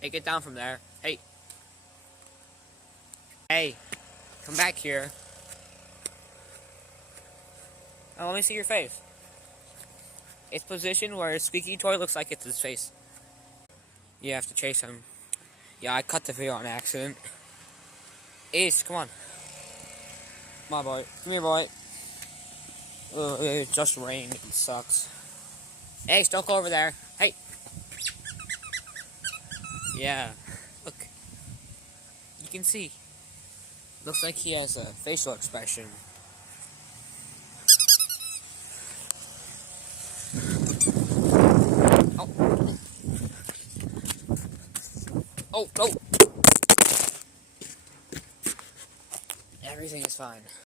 Hey, get down from there. Hey. Hey. Come back here. Oh, let me see your face. It's positioned where a squeaky toy looks like it's his face. You have to chase him. Yeah, I cut the video on accident. Ace, come on. Come on, boy. Come here, boy. Ugh, it just rained. It sucks. Ace, don't go over there. Hey. Yeah. Look. You can see. Looks like he has a facial expression. Oh. Oh, oh. Everything is fine.